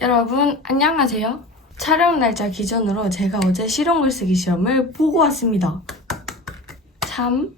여러분 안녕하세요. 촬영 날짜 기준으로 제가 어제 실용 글쓰기 시험을 보고 왔습니다. 참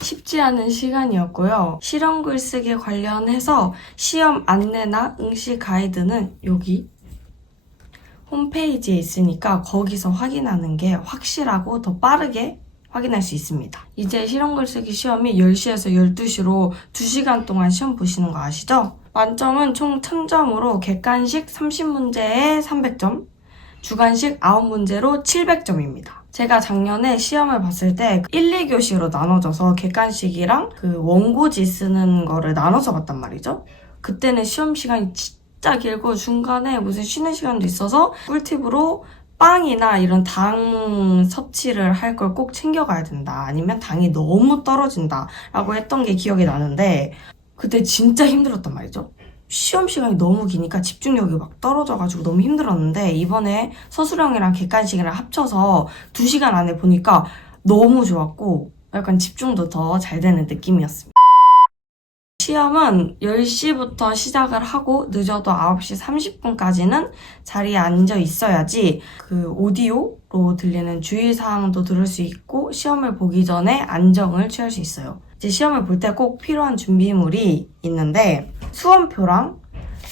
쉽지 않은 시간이었고요. 실용 글쓰기 관련해서 시험 안내나 응시 가이드는 여기 홈페이지에 있으니까 거기서 확인하는 게 확실하고 더 빠르게 확인할 수 있습니다. 이제 실용 글쓰기 시험이 10시에서 12시로 2시간 동안 시험 보시는 거 아시죠? 만점은 총 1000점으로 객관식 30문제에 300점, 주관식 9문제로 700점입니다. 제가 작년에 시험을 봤을 때 1, 2교시로 나눠져서 객관식이랑 그 원고지 쓰는 거를 나눠서 봤단 말이죠. 그때는 시험 시간이 진짜 길고 중간에 무슨 쉬는 시간도 있어서 꿀팁으로 빵이나 이런 당 섭취를 할 걸 꼭 챙겨가야 된다. 아니면 당이 너무 떨어진다. 라고 했던 게 기억이 나는데 그때 진짜 힘들었단 말이죠. 시험 시간이 너무 기니까 집중력이 막 떨어져가지고 너무 힘들었는데 이번에 서술형이랑 객관식이랑 합쳐서 2시간 안에 보니까 너무 좋았고 약간 집중도 더 잘 되는 느낌이었습니다. 시험은 10시부터 시작을 하고 늦어도 9시 30분까지는 자리에 앉아 있어야지 그 오디오로 들리는 주의사항도 들을 수 있고 시험을 보기 전에 안정을 취할 수 있어요. 이제 시험을 볼 때 꼭 필요한 준비물이 있는데 수험표랑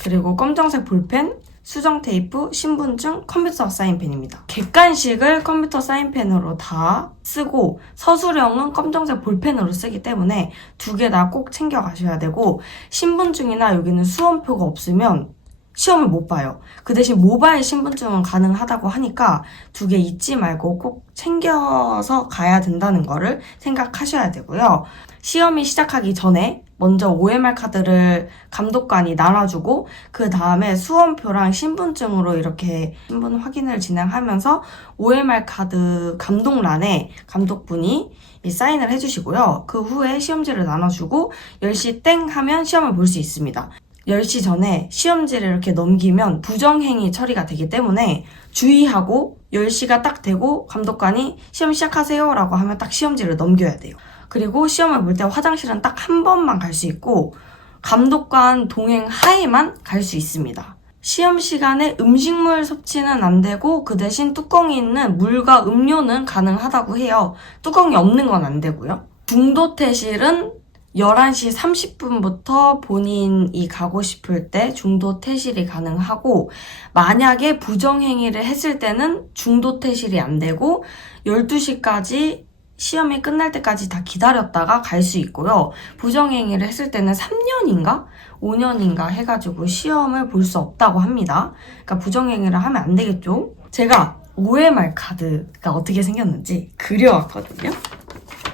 그리고 검정색 볼펜, 수정 테이프, 신분증, 컴퓨터 사인펜입니다. 객관식을 컴퓨터 사인펜으로 다 쓰고 서술형은 검정색 볼펜으로 쓰기 때문에 두 개 다 꼭 챙겨가셔야 되고 신분증이나 여기는 수험표가 없으면 시험을 못 봐요. 그 대신 모바일 신분증은 가능하다고 하니까 두 개 잊지 말고 꼭 챙겨서 가야 된다는 거를 생각하셔야 되고요. 시험이 시작하기 전에 먼저 OMR 카드를 감독관이 나눠주고 그 다음에 수험표랑 신분증으로 이렇게 신분 확인을 진행하면서 OMR 카드 감독란에 감독분이 사인을 해주시고요. 그 후에 시험지를 나눠주고 10시 땡 하면 시험을 볼 수 있습니다. 10시 전에 시험지를 이렇게 넘기면 부정행위 처리가 되기 때문에 주의하고 10시가 딱 되고 감독관이 시험 시작하세요 라고 하면 딱 시험지를 넘겨야 돼요. 그리고 시험을 볼 때 화장실은 딱 한 번만 갈 수 있고 감독관 동행 하에만 갈 수 있습니다. 시험 시간에 음식물 섭취는 안 되고 그 대신 뚜껑이 있는 물과 음료는 가능하다고 해요. 뚜껑이 없는 건 안 되고요. 중도 퇴실은 11시 30분부터 본인이 가고 싶을 때 중도 퇴실이 가능하고 만약에 부정행위를 했을 때는 중도 퇴실이 안 되고 12시까지 시험이 끝날 때까지 다 기다렸다가 갈 수 있고요. 부정행위를 했을 때는 3년인가? 5년인가 해가지고 시험을 볼 수 없다고 합니다. 그러니까 부정행위를 하면 안 되겠죠? 제가 OMR 카드가 어떻게 생겼는지 그려왔거든요.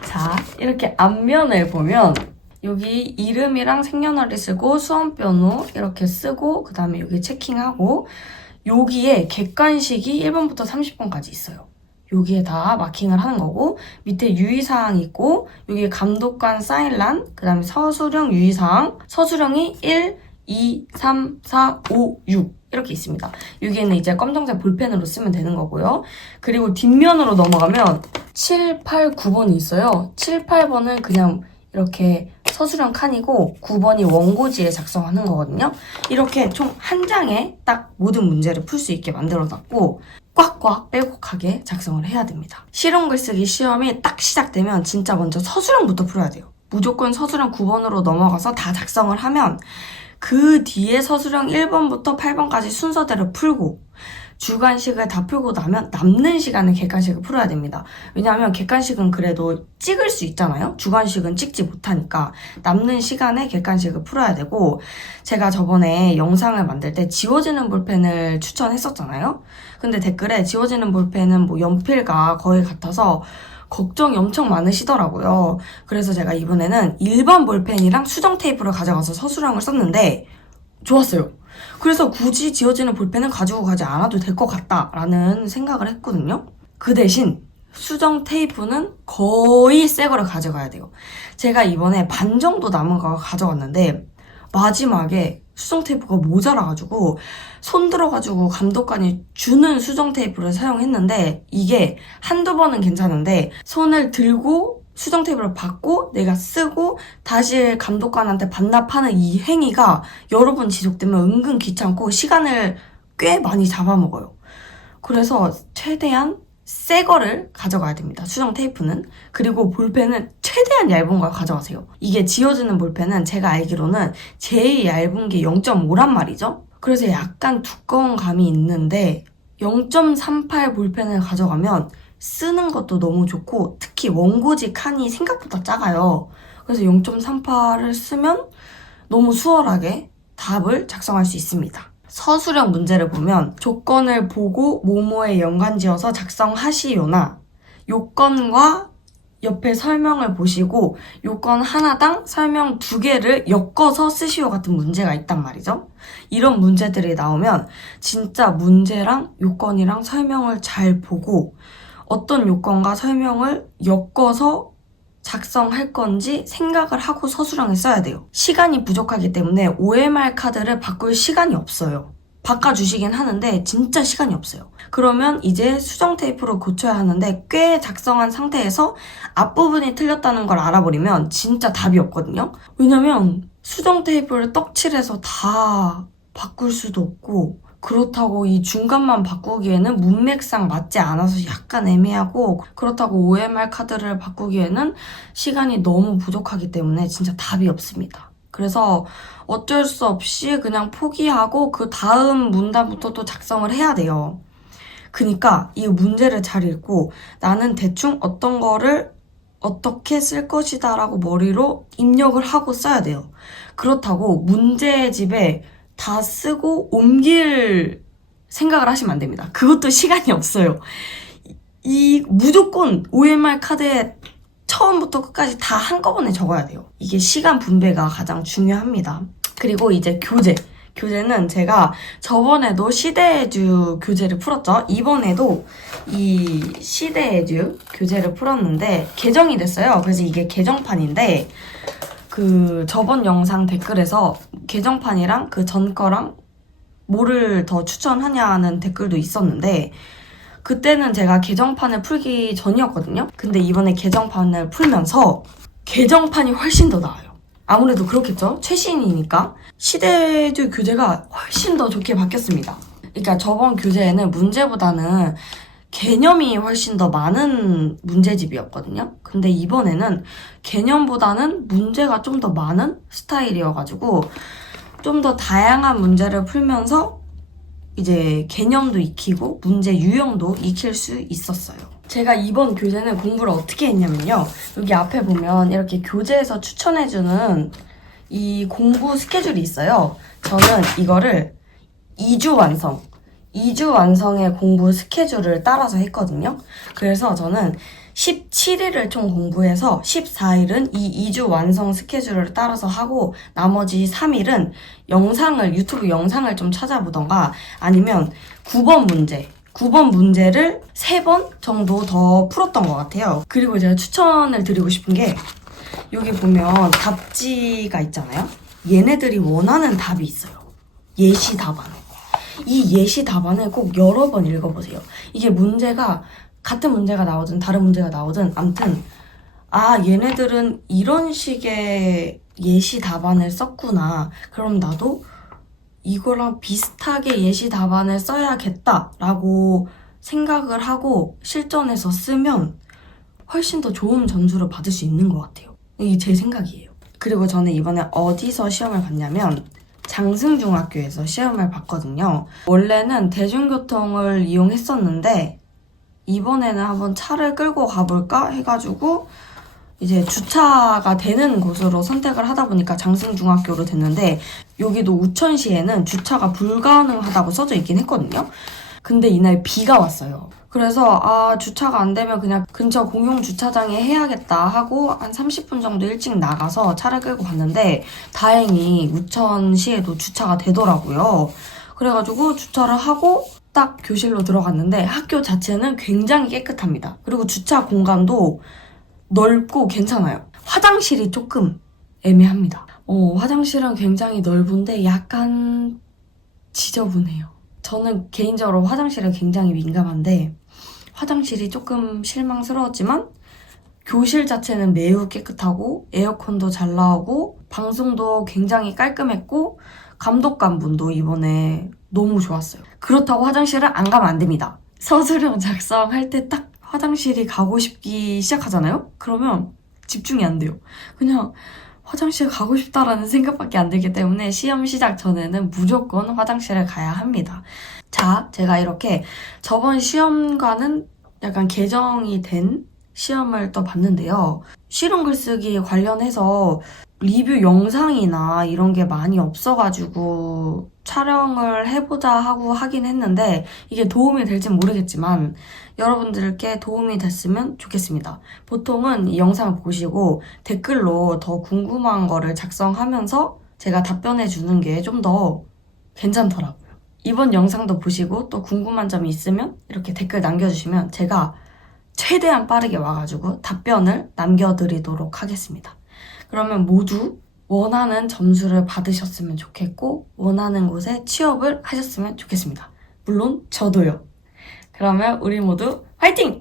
자, 이렇게 앞면을 보면 여기 이름이랑 생년월일 쓰고 수험번호 이렇게 쓰고 그 다음에 여기 체킹하고 여기에 객관식이 1번부터 30번까지 있어요. 여기에 다 마킹을 하는 거고 밑에 유의사항 있고 여기 감독관 사인란 그 다음에 서술형 유의사항 서술형이 1, 2, 3, 4, 5, 6 이렇게 있습니다. 여기에는 이제 검정색 볼펜으로 쓰면 되는 거고요. 그리고 뒷면으로 넘어가면 7, 8, 9번이 있어요. 7, 8번은 그냥 이렇게 서술형 칸이고 9번이 원고지에 작성하는 거거든요. 이렇게 총 한 장에 딱 모든 문제를 풀 수 있게 만들어놨고 꽉꽉 빼곡하게 작성을 해야 됩니다. 실용 글쓰기 시험이 딱 시작되면 진짜 먼저 서술형부터 풀어야 돼요. 무조건 서술형 9번으로 넘어가서 다 작성을 하면 그 뒤에 서술형 1번부터 8번까지 순서대로 풀고 주관식을 다 풀고 나면 남는 시간에 객관식을 풀어야 됩니다. 왜냐하면 객관식은 그래도 찍을 수 있잖아요. 주관식은 찍지 못하니까 남는 시간에 객관식을 풀어야 되고 제가 저번에 영상을 만들 때 지워지는 볼펜을 추천했었잖아요. 근데 댓글에 지워지는 볼펜은 뭐 연필과 거의 같아서 걱정이 엄청 많으시더라고요. 그래서 제가 이번에는 일반 볼펜이랑 수정 테이프를 가져가서 서술형을 썼는데 좋았어요. 그래서 굳이 지워지는 볼펜은 가지고 가지 않아도 될 것 같다라는 생각을 했거든요. 그 대신 수정 테이프는 거의 새 거를 가져가야 돼요. 제가 이번에 반 정도 남은 거 가져갔는데 마지막에 수정 테이프가 모자라가지고 손 들어가지고 감독관이 주는 수정 테이프를 사용했는데 이게 한두 번은 괜찮은데 손을 들고 수정 테이프를 받고 내가 쓰고 다시 감독관한테 반납하는 이 행위가 여러 번 지속되면 은근 귀찮고 시간을 꽤 많이 잡아먹어요. 그래서 최대한 새 거를 가져가야 됩니다. 수정 테이프는. 그리고 볼펜은 최대한 얇은 걸 가져가세요. 이게 지워지는 볼펜은 제가 알기로는 제일 얇은 게 0.5란 말이죠. 그래서 약간 두꺼운 감이 있는데 0.38 볼펜을 가져가면 쓰는 것도 너무 좋고 특히 원고지 칸이 생각보다 작아요. 그래서 0.38을 쓰면 너무 수월하게 답을 작성할 수 있습니다. 서술형 문제를 보면 조건을 보고 뭐뭐에 연관지어서 작성하시오나 요건과 옆에 설명을 보시고 요건 하나당 설명 2개를 엮어서 쓰시오 같은 문제가 있단 말이죠. 이런 문제들이 나오면 진짜 문제랑 요건이랑 설명을 잘 보고 어떤 요건과 설명을 엮어서 작성할 건지 생각을 하고 서술형에 써야 돼요. 시간이 부족하기 때문에 OMR 카드를 바꿀 시간이 없어요. 바꿔주시긴 하는데 진짜 시간이 없어요. 그러면 이제 수정 테이프로 고쳐야 하는데 꽤 작성한 상태에서 앞부분이 틀렸다는 걸 알아버리면 진짜 답이 없거든요. 왜냐면 수정 테이프를 떡칠해서 다 바꿀 수도 없고 그렇다고 이 중간만 바꾸기에는 문맥상 맞지 않아서 약간 애매하고 그렇다고 OMR 카드를 바꾸기에는 시간이 너무 부족하기 때문에 진짜 답이 없습니다. 그래서 어쩔 수 없이 그냥 포기하고 그 다음 문단부터 또 작성을 해야 돼요. 그러니까 이 문제를 잘 읽고 나는 대충 어떤 거를 어떻게 쓸 것이다 라고 머리로 입력을 하고 써야 돼요. 그렇다고 문제집에 다 쓰고 옮길 생각을 하시면 안 됩니다. 그것도 시간이 없어요. 이 무조건 OMR 카드에 처음부터 끝까지 다 한꺼번에 적어야 돼요. 이게 시간 분배가 가장 중요합니다. 그리고 이제 교재. 교재는 제가 저번에도 시대에듀 교재를 풀었죠. 이번에도 이 시대에듀 교재를 풀었는데 개정이 됐어요. 그래서 이게 개정판인데 그 저번 영상 댓글에서 개정판이랑 그 전 거랑 뭐를 더 추천하냐는 댓글도 있었는데 그때는 제가 개정판을 풀기 전이었거든요. 근데 이번에 개정판을 풀면서 개정판이 훨씬 더 나아요. 아무래도 그렇겠죠? 최신이니까. 시대에듀 교재가 훨씬 더 좋게 바뀌었습니다. 그러니까 저번 교재에는 문제보다는 개념이 훨씬 더 많은 문제집이었거든요. 근데 이번에는 개념보다는 문제가 좀 더 많은 스타일이어가지고 좀 더 다양한 문제를 풀면서 이제 개념도 익히고 문제 유형도 익힐 수 있었어요. 제가 이번 교재는 공부를 어떻게 했냐면요. 여기 앞에 보면 이렇게 교재에서 추천해주는 이 공부 스케줄이 있어요. 저는 이거를 2주 완성의 공부 스케줄을 따라서 했거든요. 그래서 저는 17일을 총 공부해서 14일은 이 2주 완성 스케줄을 따라서 하고 나머지 3일은 유튜브 영상을 좀 찾아보던가 아니면 9번 문제를 3번 정도 더 풀었던 것 같아요. 그리고 제가 추천을 드리고 싶은 게 여기 보면 답지가 있잖아요. 얘네들이 원하는 답이 있어요. 예시 답안. 이 예시 답안을 꼭 여러 번 읽어보세요. 이게 문제가 같은 문제가 나오든 다른 문제가 나오든 암튼 얘네들은 이런 식의 예시 답안을 썼구나. 그럼 나도 이거랑 비슷하게 예시 답안을 써야겠다라고 생각을 하고 실전에서 쓰면 훨씬 더 좋은 점수를 받을 수 있는 것 같아요. 이게 제 생각이에요. 그리고 저는 이번에 어디서 시험을 봤냐면 장승중학교에서 시험을 봤거든요. 원래는 대중교통을 이용했었는데 이번에는 한번 차를 끌고 가볼까 해가지고 이제 주차가 되는 곳으로 선택을 하다 보니까 장승중학교로 됐는데 여기도 우천시에는 주차가 불가능하다고 써져 있긴 했거든요. 근데 이날 비가 왔어요. 그래서 주차가 안 되면 그냥 근처 공용 주차장에 해야겠다 하고 한 30분 정도 일찍 나가서 차를 끌고 갔는데 다행히 우천시에도 주차가 되더라고요. 그래가지고 주차를 하고 딱 교실로 들어갔는데 학교 자체는 굉장히 깨끗합니다. 그리고 주차 공간도 넓고 괜찮아요. 화장실이 조금 애매합니다. 화장실은 굉장히 넓은데 약간 지저분해요. 저는 개인적으로 화장실에 굉장히 민감한데 화장실이 조금 실망스러웠지만 교실 자체는 매우 깨끗하고 에어컨도 잘 나오고 방송도 굉장히 깔끔했고 감독관 분도 이번에 너무 좋았어요. 그렇다고 화장실을 안 가면 안 됩니다. 서술형 작성할 때 딱 화장실이 가고 싶기 시작하잖아요? 그러면 집중이 안 돼요. 그냥 화장실 가고 싶다라는 생각밖에 안 들기 때문에 시험 시작 전에는 무조건 화장실을 가야 합니다. 자, 제가 이렇게 저번 시험과는 약간 개정이 된 시험을 또 봤는데요. 실용 글쓰기 관련해서 리뷰 영상이나 이런 게 많이 없어가지고 촬영을 해보자 하고 하긴 했는데 이게 도움이 될진 모르겠지만 여러분들께 도움이 됐으면 좋겠습니다. 보통은 이 영상을 보시고 댓글로 더 궁금한 거를 작성하면서 제가 답변해 주는 게 좀 더 괜찮더라고요. 이번 영상도 보시고 또 궁금한 점이 있으면 이렇게 댓글 남겨주시면 제가 최대한 빠르게 와가지고 답변을 남겨드리도록 하겠습니다. 그러면 모두 원하는 점수를 받으셨으면 좋겠고 원하는 곳에 취업을 하셨으면 좋겠습니다. 물론 저도요. 그러면 우리 모두 화이팅!